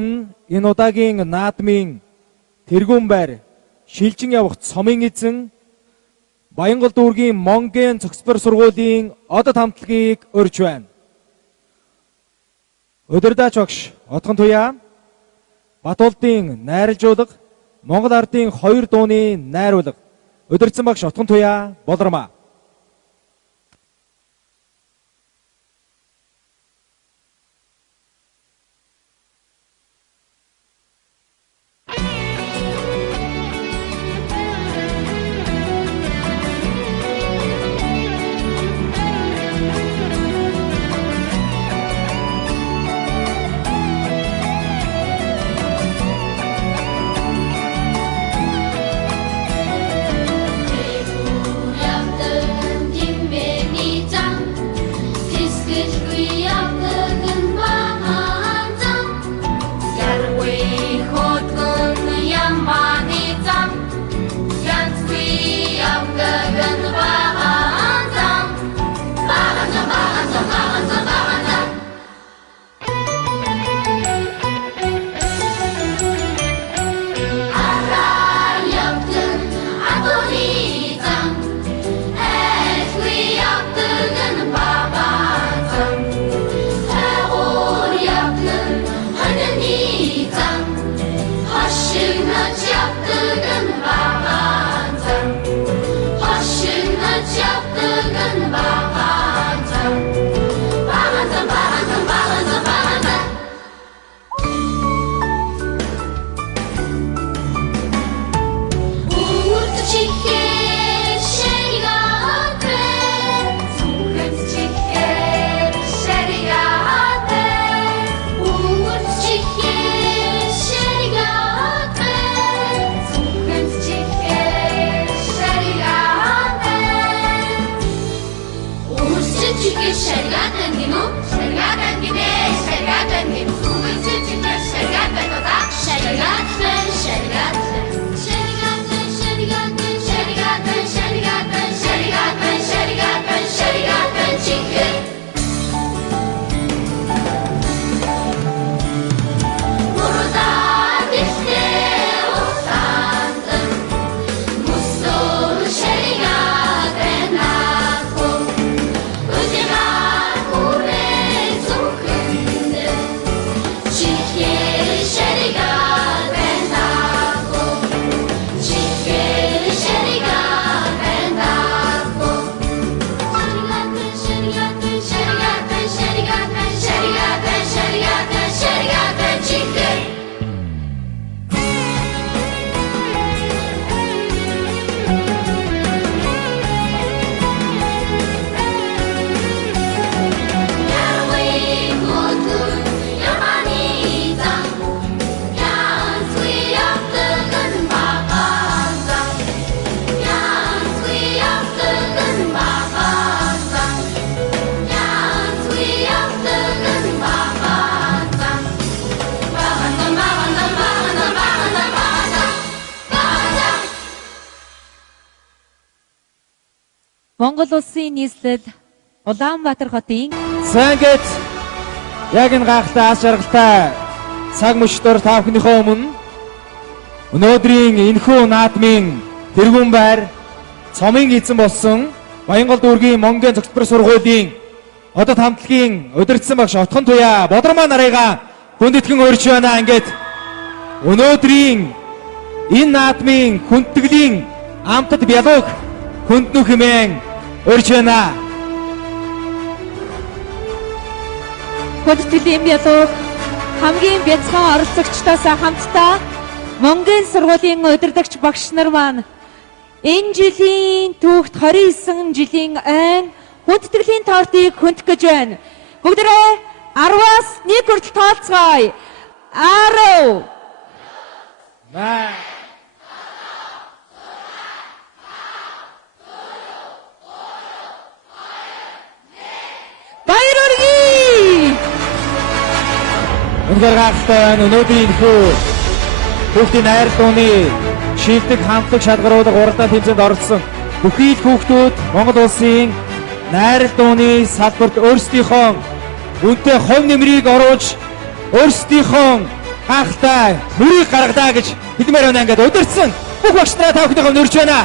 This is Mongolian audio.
өмнө энэ удаагийн наадмын тэргүүн байр шилжин явах цомын эзэн Баянгол дүүргийн Монгийн цогцлбор сургуулийн одод хамтлагийг урьж байна. Өдөрдөөч багш Отгон Туяа Батуулдын найрлжуулга Монгол ардын 2 дууны найруулга өдөрцөн багш Отгон Туяа болормаа. Монгол улсын нийслэл Улаанбаатар хотын Сангет яг энэ гайхалтай аз жаргалтай цаг мөчтөр та бүхнийхөө өмнө өнөөдрийн энэхүү наадмын тэргүүн байр цомын эзэн болсон Баянгол дүүргийн Монгийн цогцлбор сургуулийн одод хамтлагийн удирдсан багш Отгон Туяа Бодормаа нарыгаа хүндэтгэн урьж байна. Ингээд өнөөдрийн энэ наадмын хүндэтгэлийн амтд бялууг хүнднүү хэмээн урьж байна. Хүндэтгэлийн бялууг хамгийн бяцхан оролцогчдоос хамтдаа Монгийн сургуулийн удирдагч багш нар маань энэ жилийн түүхт 29 жилийн ойн хүндэтгэлийн тоортыг хүндэх гэж байна. Бүгдээрээ 10-аас 1 хүртэл тоолцгоё. 10 Өнөөдөр гайхалтай өнөөдрийн хүүхдийн найр дууны шилдэг хамтлаг шалгаруулга уралдаан тэмцээнд оролцсон бүхий л хүүхдүүд Монгол улсын найр дууны салбарт өөрсдийнхөө үнэтэй хувь нэмрийг оруулж өөрсдийнхөө хаахтай нүрийг гаргадаа гэж хэлмээр байна. Ингээд удирдсан бүх багш нараа та бүхнийхээ нөрж байна.